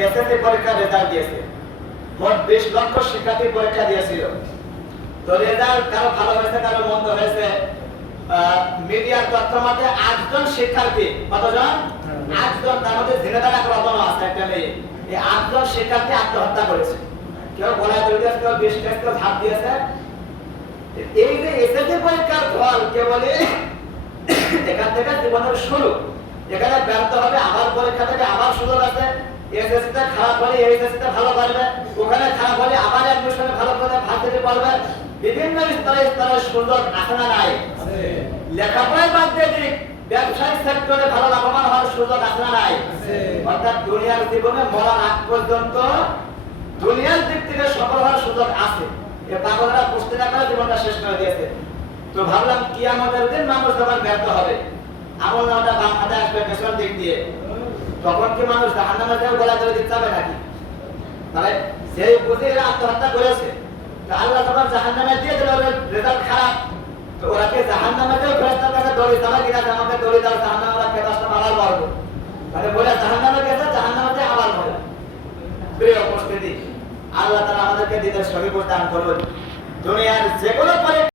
SSC পরীক্ষার result দিয়েছে। মোট বিশ লক্ষ শিক্ষার্থী পরীক্ষা দিয়েছিল। তো রেজাল্ট কারও ভালো হয়েছে কারও মন্দ হয়েছে মিডিয়ার তথ্য মতে আটজন শিক্ষার্থী কতজন? আটজন তার মধ্যে ঝিনেদার এক রতন আছে একটা মেয়ে। এই আটজন শিক্ষার্থী আত্মহত্যা করেছে। কেউ গলায় দড়ি দিয়েছে কেউ বিষ খেয়েছে কেউ ঝাঁপ দিয়েছে। এই যে এসএসসি পরীক্ষার ফল কেবল এখান থেকে জীবনের শুরু। এখানে ব্যর্থ হবে আবার পরীক্ষা থেকে আবার এসএসসি তে খারাপ হলে এইচএসসি তে ভালো করবে ওখানে খারাপ হলে আবার অ্যাডমিশনে ভালো করে বিভিন্ন স্তরে স্তরে সুযোগ আছে না নাই? লেখাপড়ায় বাদ দিয়ে দিক ব্যবসায়িক সেক্টরে ভালো লাভবান হওয়ার সুযোগ নাই? অর্থাৎ দুনিয়ার জীবনে মরার আগ পর্যন্ত দুনিয়ার দিক থেকে সফল হওয়ার সুযোগ আছে। এ পাগলরা বুঝতে না পারে জীবনটা শেষ করে দিয়েছে। তো ভাবলাম কি আমাদের দিন মানুষ যখন ব্যর্থ হবে আমল নামটা বাম হাতে আসবে পেছন দিক দিয়ে। তখন কি মানুষ জাহান নামে যাও গলা দিতে হবে নাকি? তাহলে সেই বুঝে এরা আত্মহত্যা করেছে। আল্লাহ তোমার জাহান নামে দিয়ে দিল খারাপ। গেছে জাহান নামে আবার মরে প্রিয় উপস্থিতি, আল্লাহ তারা আমাদেরকে দিনের সহি দান করুন। দুনিয়ার যে কোনো